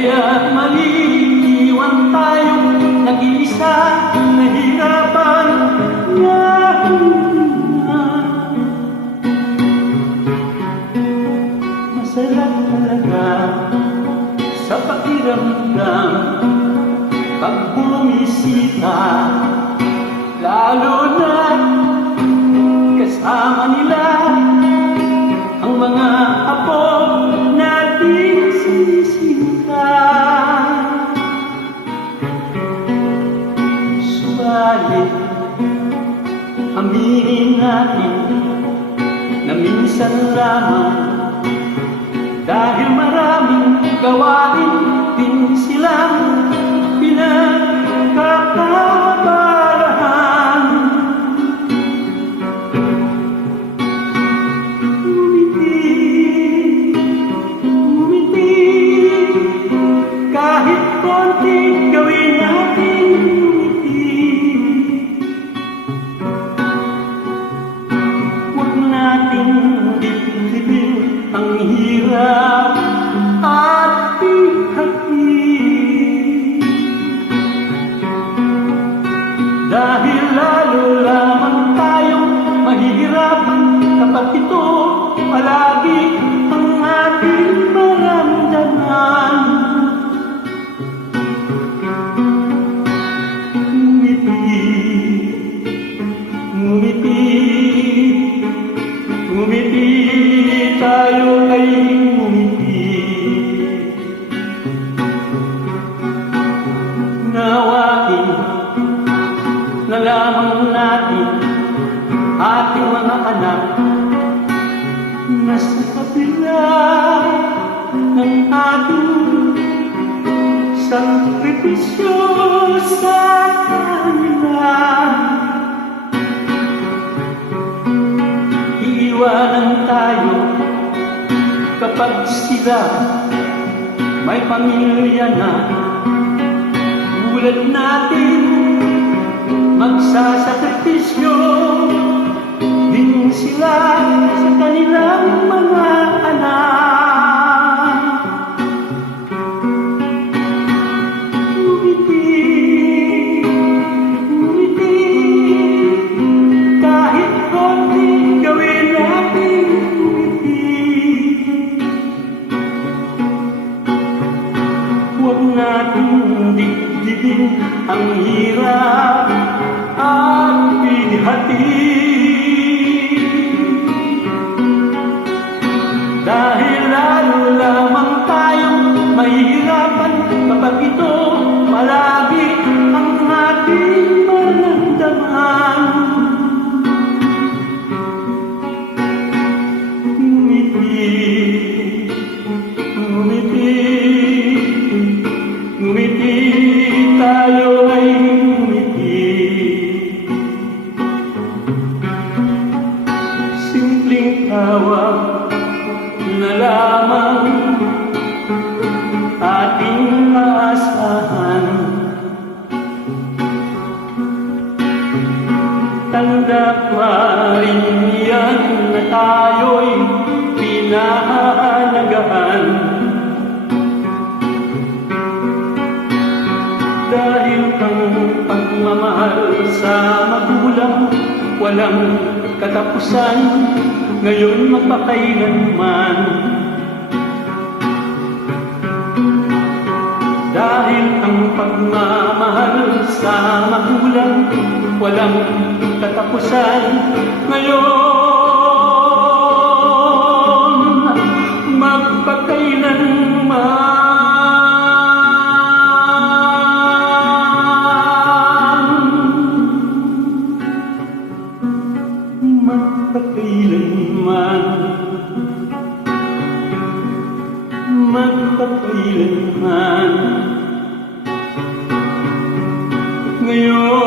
kaya maliiwan tayo nag-iisa nahirapan na Masarap talaga sa pakiramdam. Pag bumisita lalo na kasama nila minsan lamang dahil maraming gawain din silang pinagkakabalahan. Umiti, umiti, kahit konti ating mga anak na sa kabila ng ating sakripisyo sa kanila. Iiwanan tayo kapag sila may pamilya na Tulad natin magsasakripisyo din sila sa kanilang mga anak. Ngumiti, ngumiti, kahit konti gawin natin ngumiti. Huwag nating dibdibin ang hirap at binhati. Mahihirapan kapag ito palagi ang ating maramdaman. Ngumiti, ngumiti, ngumiti, tayo ay ngumiti. Simpleng tawag na lamang Tanda pa rin yan na tayo'y pinahalagaan. Dahil ang pagmamahal sa magulang walang katapusan, ngayon mapakailanman. Dahil walang tatapusan. Ngayon magpakailanman magpakailanman magpakailanman ngayon